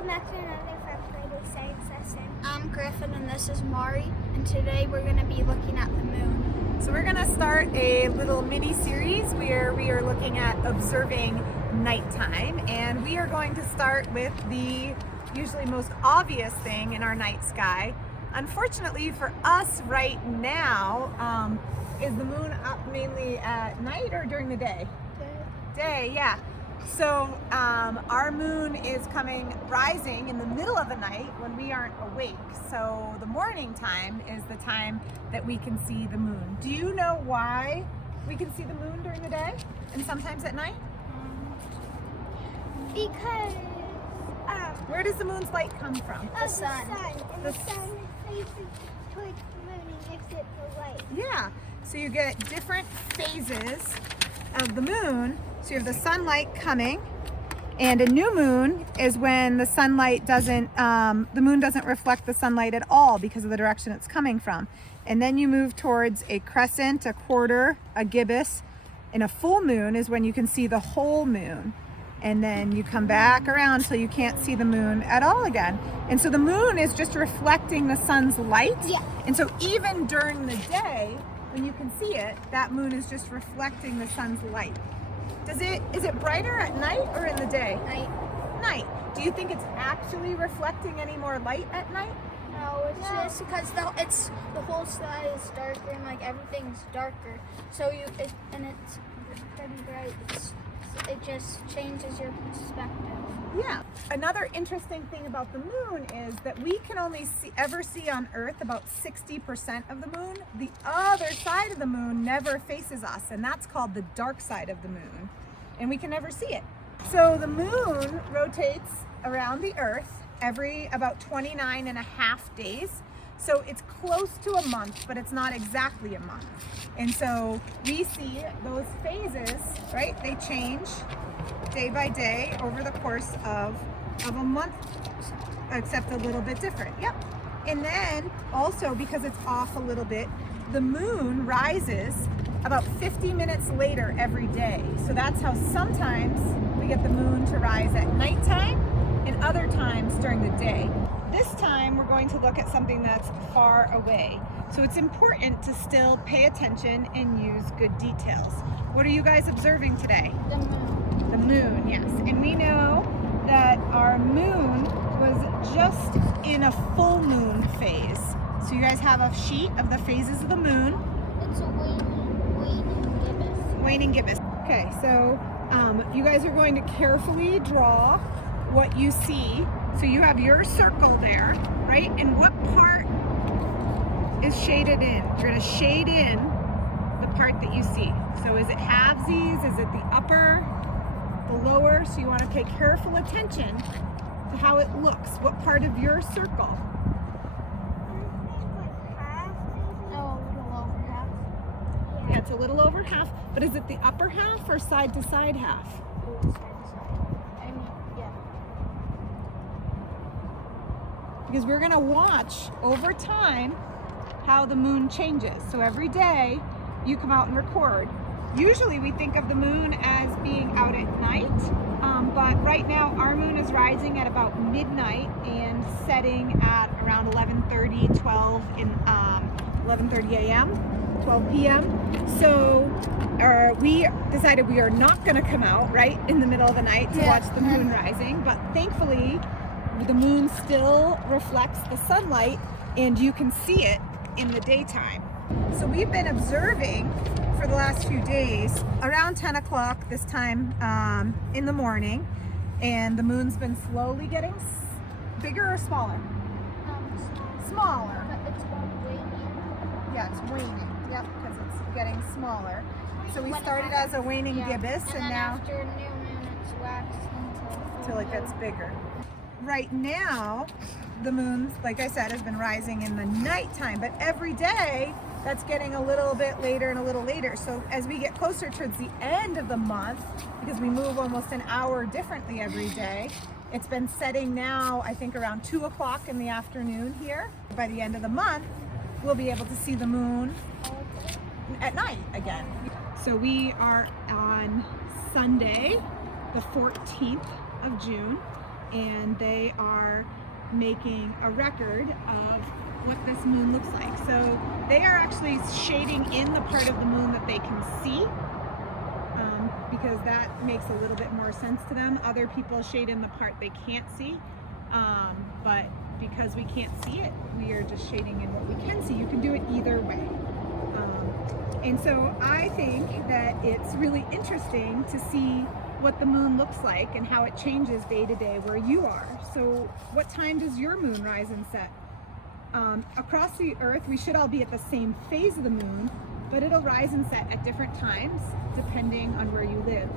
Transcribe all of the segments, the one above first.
welcome back to another Fun Friday Science lesson. I'm Griffin and this is Mari, and today we're going to be looking at the moon. So we're going to start a little mini series where we are looking at observing nighttime, and we are going to start with the usually most obvious thing in our night sky. Unfortunately for us right now, is the moon up mainly at night or during the day? Day, yeah. So our moon is rising in the middle of the night when we aren't awake. So the morning time is the time that we can see the moon. Do you know why we can see the moon during the day and sometimes at night? Because where does the moon's light come from? the sun. And the sun faces towards the moon and gives it the light. Yeah, so you get different phases of the moon. So you have the sunlight coming, and a new moon is when the sunlight doesn't, the moon doesn't reflect the sunlight at all because of the direction it's coming from. And then you move towards a crescent, a quarter, a gibbous, and a full moon is when you can see the whole moon. And then you come back around till you can't see the moon at all again. And so the moon is just reflecting the sun's light. Yeah. And so even during the day, when you can see it, that moon is just reflecting the sun's light. Is it brighter at night or in the day? Night. Do you think it's actually reflecting any more light at night? No, it's just because the whole sky is darker and like everything's darker. So it's pretty bright. It just changes your perspective. Yeah. Another interesting thing about the moon is that we can only ever see on Earth about 60% of the moon. The other side of the moon never faces us, and that's called the dark side of the moon, and we can never see it. So the moon rotates around the Earth every about 29 and a half days. So it's close to a month, but it's not exactly a month. And so we see those phases, right? They change day by day over the course of a month, except a little bit different. Yep. And then also, because it's off a little bit, the moon rises about 50 minutes later every day. So that's how sometimes we get the moon to rise at nighttime and other times during the day. This time we're going to look at something that's far away. So it's important to still pay attention and use good details. What are you guys observing today? The moon. The moon, yes. And we know that our moon was just in a full moon phase. So you guys have a sheet of the phases of the moon. It's a waning gibbous. Waning gibbous. Okay, so you guys are going to carefully draw what you see. So you have your circle there, right? And what part is shaded in? You're going to shade in the part that you see. So is it halvesies? Is it the upper, the lower? So you want to pay careful attention to how it looks. What part of your circle? Oh, a little over half. Yeah, it's a little over half. But is it the upper half or side to side half? Side to side. I mean, yeah. Because we're going to watch over time how the moon changes. So every day you come out and record. Usually we think of the moon as being out at night, but right now our moon is rising at about midnight and setting at around 11:30, 11:30 a.m., 12 p.m. So we decided we are not going to come out right in the middle of the night to watch the moon rising, but thankfully the moon still reflects the sunlight and you can see it in the daytime. So we've been observing for the last few days around 10 o'clock this time in the morning, and the moon's been slowly getting bigger or smaller? Smaller. But it's waning. Yeah, it's waning. Yep, because it's getting smaller. So we started as a waning gibbous, and now after new moon it's waxed until it gets bigger. Right now, the moon, like I said, has been rising in the nighttime, but every day that's getting a little bit later and a little later. So as we get closer towards the end of the month, because we move almost an hour differently every day, it's been setting now, I think around 2 o'clock in the afternoon here. By the end of the month, we'll be able to see the moon at night again. So we are on Sunday, the 14th of June. and they are making a record of what this moon looks like. So they are actually shading in the part of the moon that they can see, because that makes a little bit more sense to them. Other people shade in the part they can't see, but because we can't see it, we are just shading in what we can see. You can do it either way. And so I think that it's really interesting to see what the moon looks like and how it changes day to day where you are. So what time does your moon rise and set? Across the earth, we should all be at the same phase of the moon, but it'll rise and set at different times depending on where you live.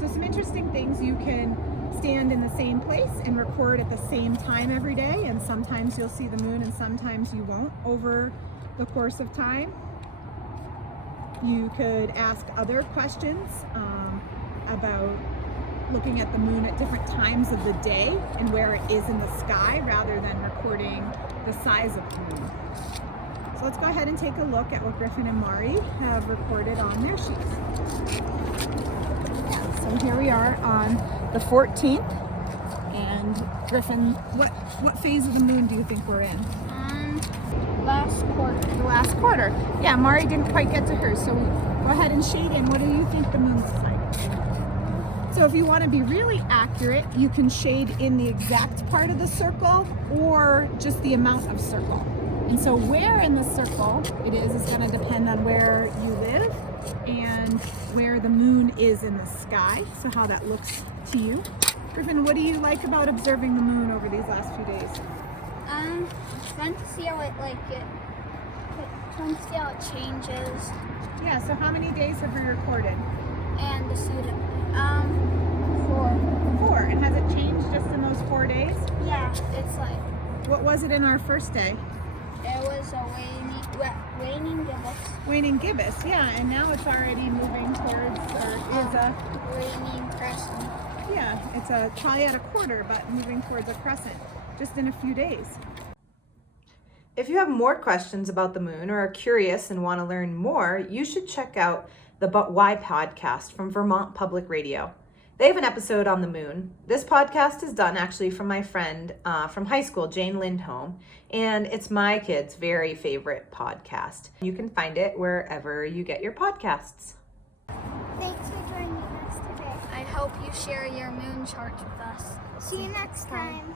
So some interesting things: you can stand in the same place and record at the same time every day, and sometimes you'll see the moon and sometimes you won't over the course of time. You could ask other questions about looking at the moon at different times of the day and where it is in the sky, rather than recording the size of the moon. So let's go ahead and take a look at what Griffin and Mari have recorded on their sheets. So here we are on the 14th, and Griffin, what phase of the moon do you think we're in? Last quarter. The last quarter. Yeah, Mari didn't quite get to hers, so go ahead and shade in. What do you think the moon looks like? So if you want to be really accurate, you can shade in the exact part of the circle or just the amount of circle. And so where in the circle it is going to depend on where you live and where the moon is in the sky, so how that looks to you. Griffin, what do you like about observing the moon over these last few days? Fun to see how fun to see how it changes, Yeah, so how many days have we recorded? and to see the 4. And has it changed just in those 4 days? yeah, it's like What was it in our first day? it was a waning gibbous, Waning gibbous, yeah, and now it's already moving towards, or is a, waning crescent. yeah, it's probably at a quarter, but moving towards a crescent, just in a few days. If you have more questions about the moon or are curious and want to learn more, you should check out the But Why podcast from Vermont Public Radio. They have an episode on the moon. This podcast is done actually from my friend from high school, Jane Lindholm, and it's my kid's very favorite podcast. You can find it wherever you get your podcasts. Thanks for joining us today. I hope you share your moon chart with us. See you next time.